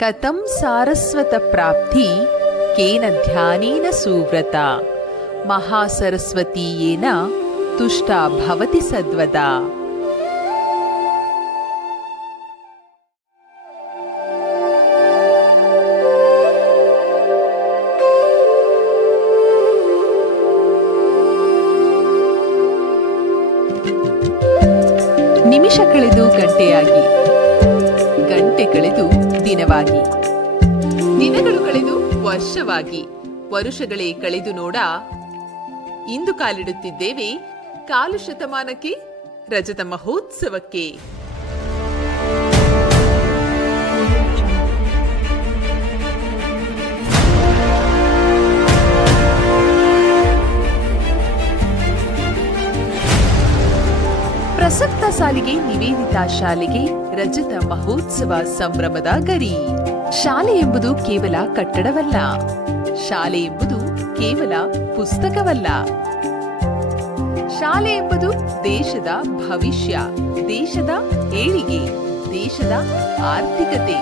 ಕಥಂ ಸಾರಸ್ವತ ಪ್ರಾಪ್ತಿ ಕೇನ ಧ್ಯಾನೇನ ಸುವ್ರತ ಮಹಾಸರಸ್ವತೀಯೇನ ತುಷ್ಟ ಭವತಿ ಸದ್ವದಾ. ನಿಮಿಷ ಕಳೆದು ಗಂಟೆಯಾಗಿ, ಗಂಟೆ ಕಳೆದು ದಿನವಾಗಿ, ದಿನಗಳು ಕಳೆದು ವರ್ಷವಾಗಿ, ವರುಷಗಳೇ ಕಳೆದು ನೋಡ ಇಂದು ಕಾಲಿಡುತ್ತಿದ್ದೇವೆ ಕಾಲು ಶತಮಾನಕ್ಕೆ, ರಜತ ಮಹೋತ್ಸವಕ್ಕೆ. ಪ್ರಸಕ್ತ ಸಾಲಿಗೆ ನಿವೇದಿತಾ ಶಾಲೆಗೆ ರಜತ ಮಹೋತ್ಸವ ಸಂಭ್ರಮದ ಗರಿ. ಶಾಲೆ ಎಂಬುದು ಕೇವಲ ಕಟ್ಟಡವಲ್ಲ, ಶಾಲೆ ಎಂಬುದು ಕೇವಲ ಪುಸ್ತಕವಲ್ಲ. ಶಾಲೆ ಎಂಬುದು ದೇಶದ ಭವಿಷ್ಯ, ದೇಶದ ಏಳಿಗೆ, ದೇಶದ ಆರ್ಥಿಕತೆ,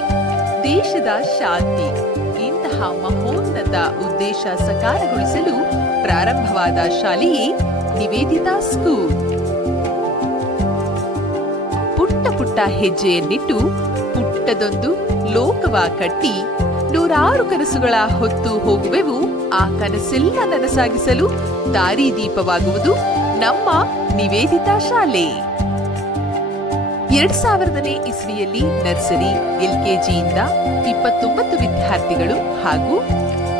ದೇಶದ ಶಾಂತಿ. ಇಂತಹ ಮಹೋನ್ನತ ಉದ್ದೇಶ ಸಾಕಾರಗೊಳಿಸಲು ಪ್ರಾರಂಭವಾದ ಶಾಲೆಯೇ ನಿವೇದಿತಾ ಸ್ಕೂಲ್. ಪುಟ್ಟ ಪುಟ್ಟ ಹೆಜ್ಜೆಯನ್ನಿಟ್ಟು ಪುಟ್ಟದೊಂದು ಲೋಕವ ಕಟ್ಟಿ ನೂರಾರು ಕನಸುಗಳ ಹೊತ್ತು ಹೋಗುವೆವು. ಆ ಕನಸೆಲ್ಲ ನನಸಾಗಿಸಲು ದಾರಿದೀಪವಾಗುವುದು ನಮ್ಮ ನಿವೇದಿತಾ ಶಾಲೆ. 2000ನೇ ಇಸ್ವಿಯಲ್ಲಿ ನರ್ಸರಿ, LKGಯಿಂದ 29 ವಿದ್ಯಾರ್ಥಿಗಳು ಹಾಗೂ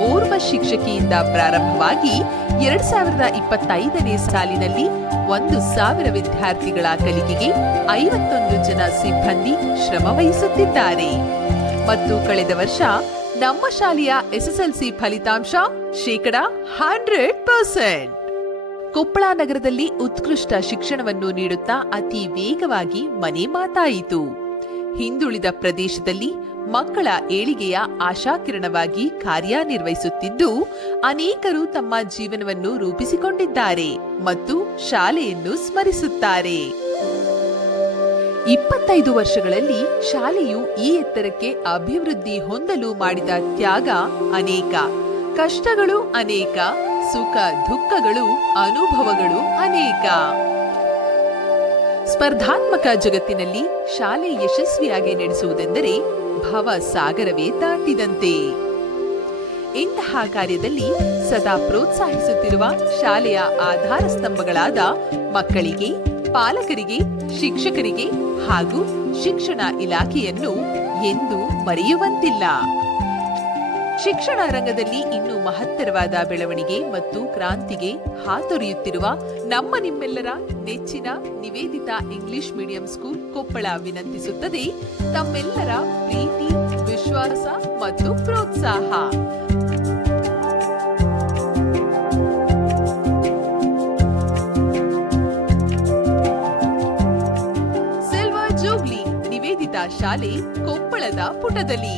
ಓರ್ವ ಶಿಕ್ಷಕಿಯಿಂದ ಪ್ರಾರಂಭವಾಗಿ 2025ನೇ ಸಾಲಿನಲ್ಲಿ 1,000 ವಿದ್ಯಾರ್ಥಿಗಳ ಕಲಿಕೆಗೆ 51 ಜನ ಸಿಬ್ಬಂದಿ ಶ್ರಮ ವಹಿಸುತ್ತಿದ್ದಾರೆ. ಮತ್ತು ಕಳೆದ ವರ್ಷ ನಮ್ಮ ಶಾಲೆಯ SSLC ಫಲಿತಾಂಶ 100%. ಕೊಪ್ಪಳ ನಗರದಲ್ಲಿ ಉತ್ಕೃಷ್ಟ ಶಿಕ್ಷಣವನ್ನು ನೀಡುತ್ತಾ ಅತಿ ವೇಗವಾಗಿ ಮನೆ ಮಾತಾಯಿತು. ಹಿಂದುಳಿದ ಪ್ರದೇಶದಲ್ಲಿ ಮಕ್ಕಳ ಏಳಿಗೆಯ ಆಶಾಕಿರಣವಾಗಿ ಕಾರ್ಯನಿರ್ವಹಿಸುತ್ತಿದ್ದು ಅನೇಕರು ತಮ್ಮ ಜೀವನವನ್ನು ರೂಪಿಸಿಕೊಂಡಿದ್ದಾರೆ ಮತ್ತು ಶಾಲೆಯನ್ನು ಸ್ಮರಿಸುತ್ತಾರೆ. 25 ವರ್ಷಗಳಲ್ಲಿ ಶಾಲೆಯು ಈ ಎತ್ತರಕ್ಕೆ ಅಭಿವೃದ್ಧಿ ಹೊಂದಲು ಮಾಡಿದ ತ್ಯಾಗ ಅನೇಕ, ಕಷ್ಟಗಳು ಅನೇಕ, ಸುಖ ದುಃಖಗಳು, ಅನುಭವಗಳು ಅನೇಕ. ಸ್ಪರ್ಧಾತ್ಮಕ ಜಗತ್ತಿನಲ್ಲಿ ಶಾಲೆ ಯಶಸ್ವಿಯಾಗಿ ನಡೆಸುವುದೆಂದರೆ ಭವ ಸಾಗರವೇ ದಾಟಿದಂತೆ. ಇಂತಹ ಕಾರ್ಯದಲ್ಲಿ ಸದಾ ಪ್ರೋತ್ಸಾಹಿಸುತ್ತಿರುವ ಶಾಲೆಯ ಆಧಾರ ಸ್ತಂಭಗಳಾದ ಮಕ್ಕಳಿಗೆ, ಪಾಲಕರಿಗೆ, ಶಿಕ್ಷಕರಿಗೆ ಹಾಗೂ ಶಿಕ್ಷಣ ಇಲಾಖೆಯನ್ನು ಎಂದೂ ಮರೆಯುವಂತಿಲ್ಲ. ಶಿಕ್ಷಣ ರಂಗದಲ್ಲಿ ಇನ್ನೂ ಮಹತ್ತರವಾದ ಬೆಳವಣಿಗೆ ಮತ್ತು ಕ್ರಾಂತಿಗೆ ಹಾತೊರೆಯುತ್ತಿರುವ ನಮ್ಮ ನಿಮ್ಮೆಲ್ಲರ ನೆಚ್ಚಿನ Nivedita English medium school Koppal ವಿನಂತಿಸುತ್ತದೆ ತಮ್ಮೆಲ್ಲರ ಪ್ರೀತಿ, ವಿಶ್ವಾಸ ಮತ್ತು ಪ್ರೋತ್ಸಾಹ. ಸಿಲ್ವರ್ ಜೂಬ್ಲಿ ನಿವೇದಿತಾ ಶಾಲೆ ಕೊಪ್ಪಳದ ಪುಟದಲ್ಲಿ.